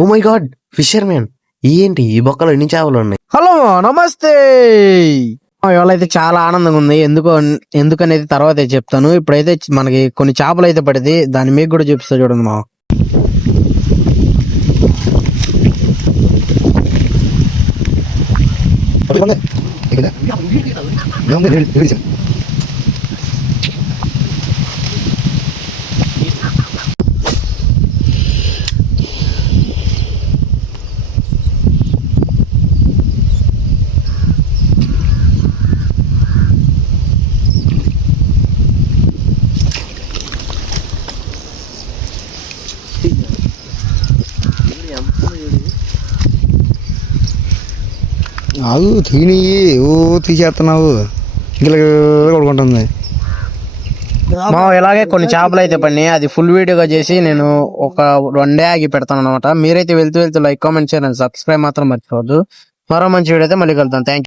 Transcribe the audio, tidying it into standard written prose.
Oh my god, fisherman! ఏంటి ఈ బొక్కలో ఎన్ని చేపలు ఉన్నాయి? హలో, నమస్తే. ఇవాళ అయితే చాలా ఆనందంగా ఉంది. ఎందుకనేది తర్వాత చెప్తాను. ఇప్పుడైతే మనకి కొన్ని చేపలు అయితే పడింది, దాన్ని మీకు కూడా చూపిస్తా చూడండి మా. ఆగు, తిని తీసేస్తున్నావు, ఇంకా కొడుకుంటుంది. మా ఇలాగే కొన్ని చేపలు అయితే పడినాయి. అది ఫుల్ వీడియోగా చేసి నేను ఒక 1 డే ఆగి పెడతాను అనమాట. మీరైతే వెళ్తూ like, comment, share and subscribe మాత్రం మర్చిపోవద్దు. మరో మంచి వీడియో అయితే మళ్ళీ కలుద్దాం. Thank you.